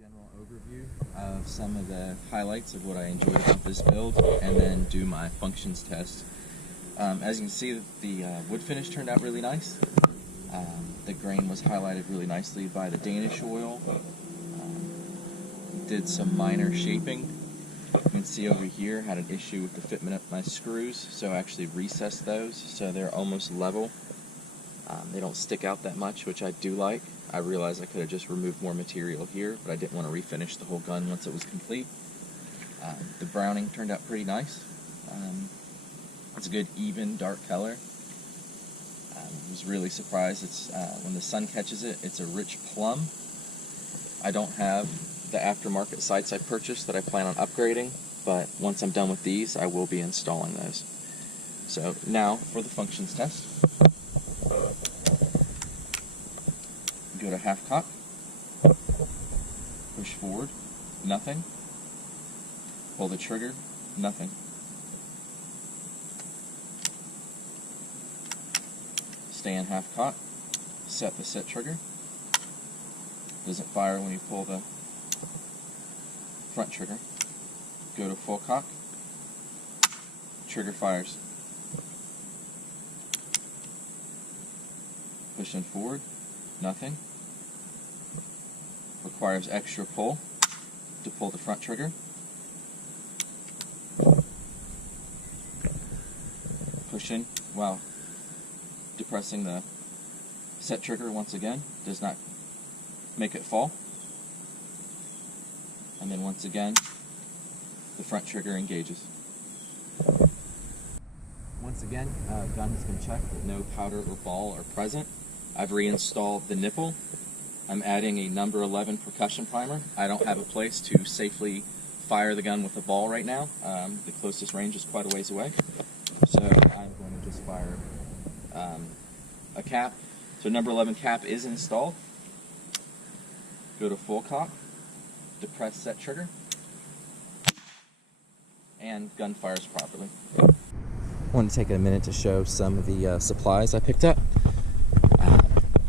general overview of some of the highlights of what I enjoyed about this build, and then do my functions test. As you can see, the wood finish turned out really nice. The grain was highlighted really nicely by the Danish oil. Did some minor shaping. You can see over here had an issue with the fitment of my screws, so I actually recessed those so they're almost level. They don't stick out that much, which I do like. I realized I could have just removed more material here, but I didn't want to refinish the whole gun once it was complete. The browning turned out pretty nice. It's a good even dark color. I was really surprised. It's when the sun catches it, it's a rich plum. I don't have the aftermarket sights I purchased that I plan on upgrading, but once I'm done with these, I will be installing those. So now for the functions test. Go to half cock, push forward, nothing, pull the trigger, nothing. Stay in half cock, set the set trigger, doesn't fire when you pull the front trigger. Go to full cock, trigger fires. Pushing forward, nothing. Requires extra pull to pull the front trigger. Pushing while depressing the set trigger once again does not make it fall. And then once again, the front trigger engages. Once again, gun has been checked with no powder or ball are present. I've reinstalled the nipple. I'm adding a number 11 percussion primer. I don't have a place to safely fire the gun with a ball right now. The closest range is quite a ways away. So I'm going to just fire a cap. So number 11 cap is installed. Go to full cock, depress set trigger, and gun fires properly. I want to take a minute to show some of the supplies I picked up.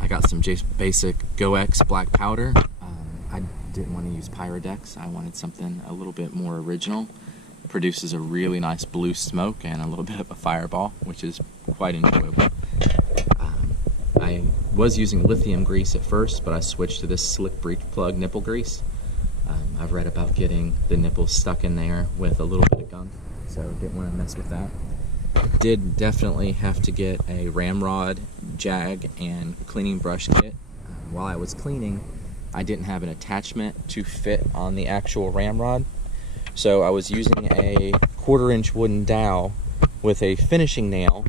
I got some basic GoX black powder. I didn't want to use Pyrodex. I wanted something a little bit more original. It produces a really nice blue smoke and a little bit of a fireball, which is quite enjoyable. I was using lithium grease at first, but I switched to this slick breech plug nipple grease. I've read about getting the nipples stuck in there with a little bit of gunk, so didn't want to mess with that. Did definitely have to get a ramrod, jag, and cleaning brush kit. While I was cleaning, I didn't have an attachment to fit on the actual ramrod, so I was using a 1/4-inch wooden dowel with a finishing nail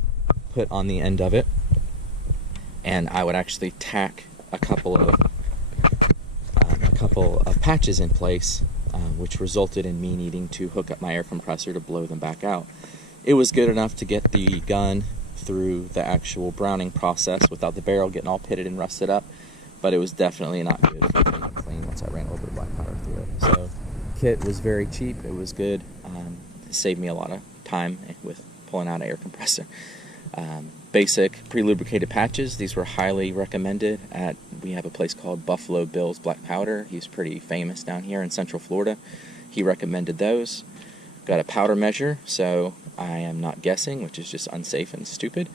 put on the end of it, and I would actually tack a couple of patches in place, which resulted in me needing to hook up my air compressor to blow them back out. It was good enough to get the gun through the actual browning process without the barrel getting all pitted and rusted up, but it was definitely not good for getting it clean once I ran a little bit of black powder through it. So kit was very cheap, it was good. It saved me a lot of time with pulling out an air compressor. Basic pre-lubricated patches, these were highly recommended we have a place called Buffalo Bill's Black Powder. He's pretty famous down here in Central Florida. He recommended those. Got a powder measure, so I am not guessing, which is just unsafe and stupid.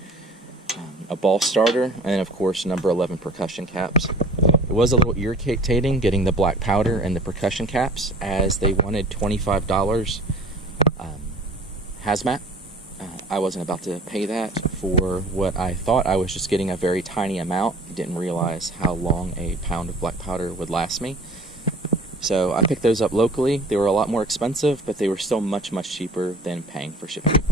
A ball starter, and of course number 11 percussion caps. It was a little irritating getting the black powder and the percussion caps, as they wanted $25 hazmat. I wasn't about to pay that for what I thought I was just getting a very tiny amount. Didn't realize how long a pound of black powder would last me. So I picked those up locally. They were a lot more expensive, but they were still much, much cheaper than paying for shipping.